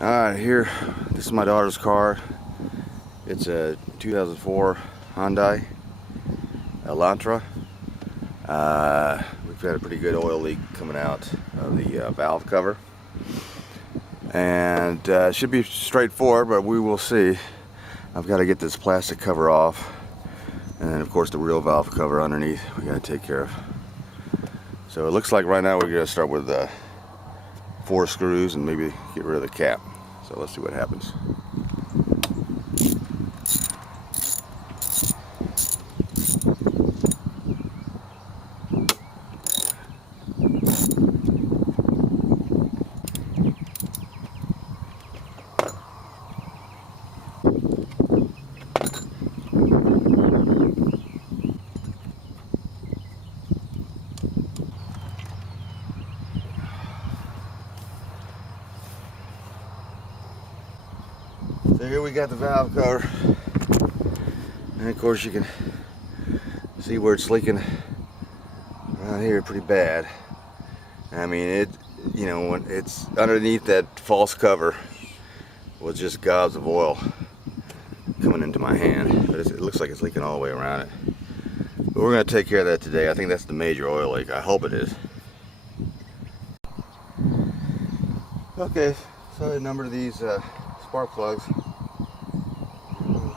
Alright, here, this is my daughter's car. It's a 2004 Hyundai Elantra. We've got a pretty good oil leak coming out of the valve cover. And it should be straightforward, but we will see. I've got to get this plastic cover off. And then of course the real valve cover underneath we got to take care of. So it looks like right now we're going to start with 4 screws and maybe get rid of the cap. So let's see what happens. So here we got the valve cover, and of course you can see where it's leaking around here pretty bad. I mean, when it's underneath that false cover was just gobs of oil coming into my hand, but it looks like it's leaking all the way around it. But we're going to take care of that today. I think that's the major oil leak. I hope it is. Okay, so I numbered these spark plugs.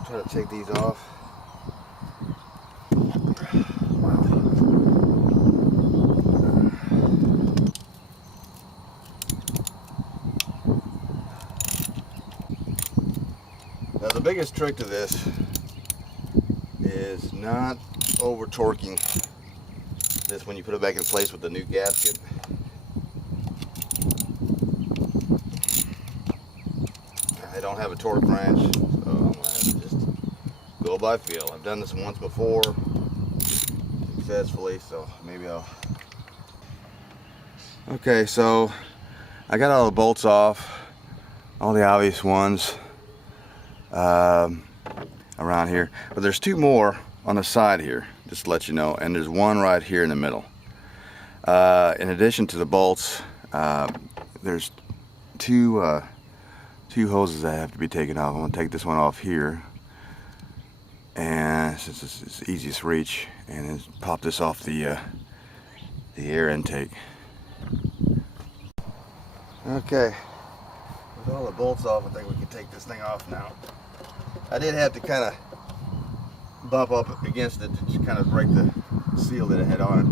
Try to take these off. Now the biggest trick to this is not over torquing this when you put it back in place with the new gasket. I don't have a torque wrench, so I'm going to just go by feel. I've done this once before successfully, so maybe I'll... Okay, so I got all the bolts off, all the obvious ones around here, but there's 2 more on the side here, just to let you know, and there's one right here in the middle. In addition to the bolts, there's two hoses that have to be taken off. I'm going to take this one off here, and since it's the easiest reach, and then pop this off the air intake. Okay, with all the bolts off, I think we can take this thing off now. I did have to kind of bump up against it to kind of break the seal that it had on it.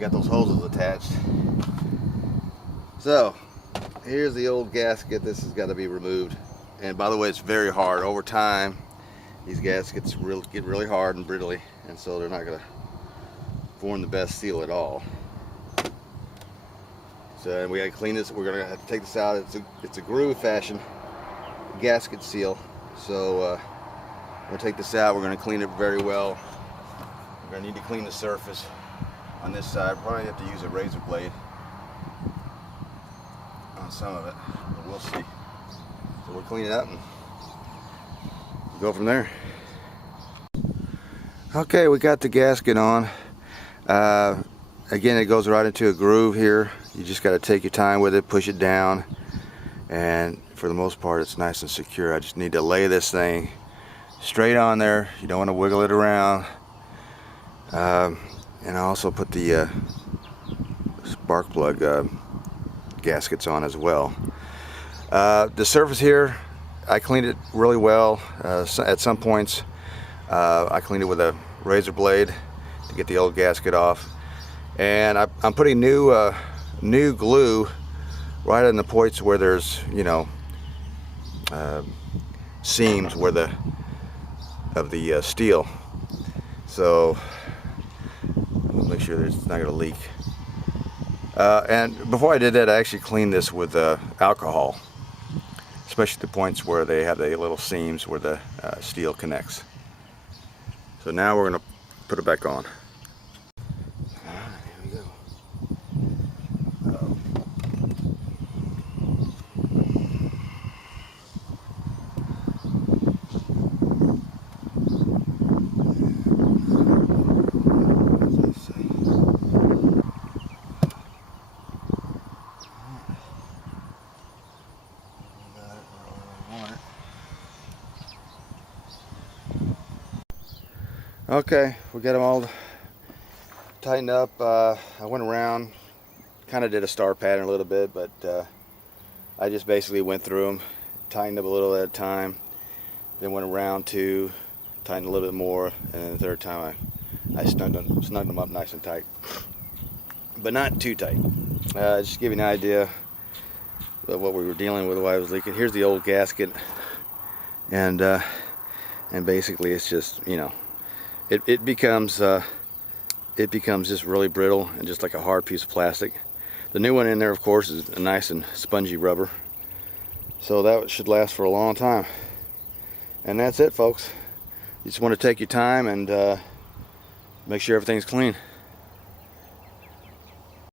Got those hoses attached. So here's the old gasket. This has got to be removed, and by the way, it's very hard. Over time these gaskets get really hard and brittly, and so they're not going to form the best seal at all. So we got to clean this. We're going to have to take this out. It's a groove fashion gasket seal, so we'll take this out. We're going to clean it very well. We're going to need to clean the surface on this side. Probably have to use a razor blade on some of it, but we'll see. So we'll clean it up and go from there. Okay, we got the gasket on. Again, it goes right into a groove here. You just got to take your time with it, push it down, and for the most part it's nice and secure. I just need to lay this thing straight on there. You don't want to wiggle it around. And I also put the spark plug gaskets on as well. The surface here, I cleaned it really well. At some points, I cleaned it with a razor blade to get the old gasket off. And I'm putting new glue right in the points where there's, seams where of the steel. So make sure it's not going to leak. And before I did that, I actually cleaned this with alcohol, especially the points where they have the little seams where the steel connects. So now we're going to put it back on. Here we go. Okay, we got them all tightened up. I went around, kind of did a star pattern a little bit, but I just basically went through them, tightened up a little at a time, then went around to tighten a little bit more, and then the third time I snugged them up nice and tight, but not too tight. Just to give you an idea of what we were dealing with, why it was leaking. Here's the old gasket, and basically it's just, you know, it becomes just really brittle and just like a hard piece of plastic. The new one in there, of course, is a nice and spongy rubber, so that should last for a long time. And that's it, folks. You just want to take your time and make sure everything's clean.